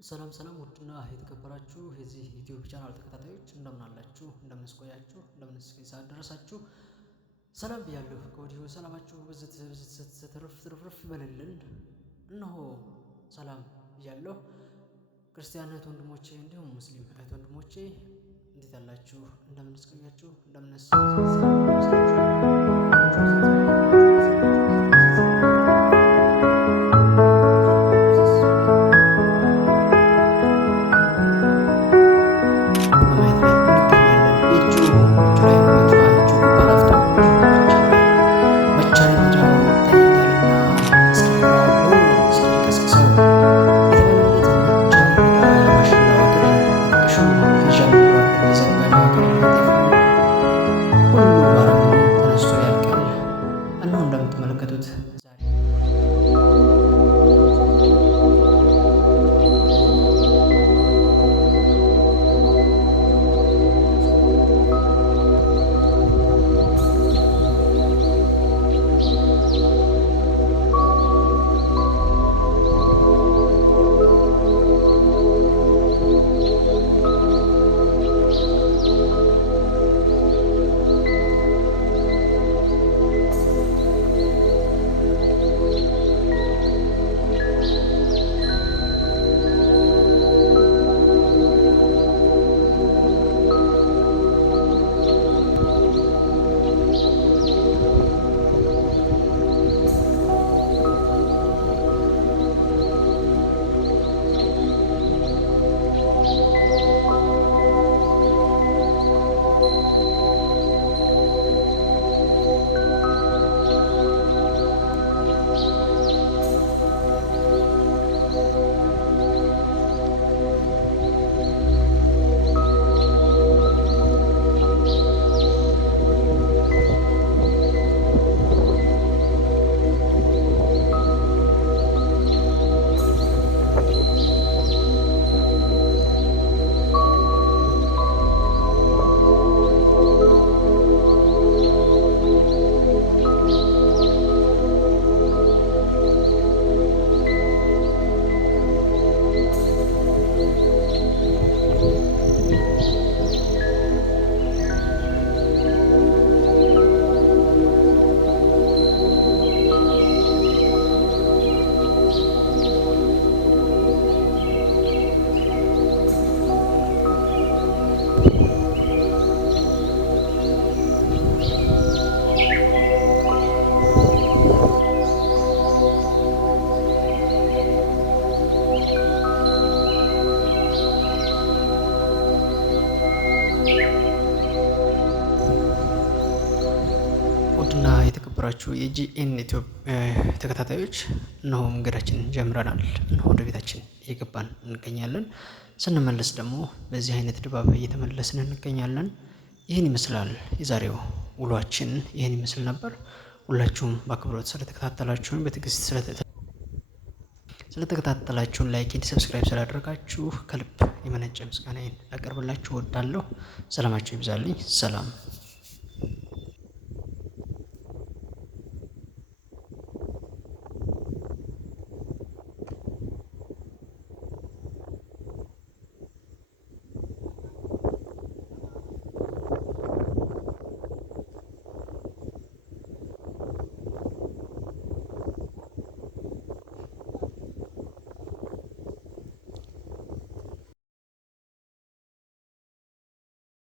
ሰላም ውድና የተከበራችሁ የዚህ ዩቲዩብ ቻናል ተከታታዮች እንደምን አላችሁ? እንደምን ቆያችሁ? እንደምን ሰዓት ደረሳችሁ? ሰላም ብያለሁ። ከወዲሁ ሰላማችሁ ብዝት ትርፍርፍ ይበልልን። እነሆ ሰላም ብያለሁ። ክርስቲያን እህት ወንድሞቼ እንዲሁም ሙስሊም እህት ወንድሞቼ እንዴት አላችሁ? እንደምን ቆያችሁ? እንደምን እንደምትመለከቱት ውድና የተከበራችሁ የጂኤን ኢትዮፕ ተከታታዮች እነሆ መንገዳችንን ጀምረናል። እነሆ ወደ ቤታችን እየገባን እንገኛለን። ስንመለስ ደግሞ በዚህ አይነት ድባብ እየተመለስን እንገኛለን። ይህን ይመስላል የዛሬው ውሏችን፣ ይህን ይመስል ነበር። ሁላችሁም በአክብሮት ስለተከታተላችሁን፣ በትዕግስት ስለተከታተላችሁን፣ ላይክ ኤንድ ሰብስክራይብ ስላደረጋችሁ ከልብ የመነጨ ምስጋናዬን አቀርብላችሁ እወዳለሁ። ሰላማችሁ ይብዛልኝ። ሰላም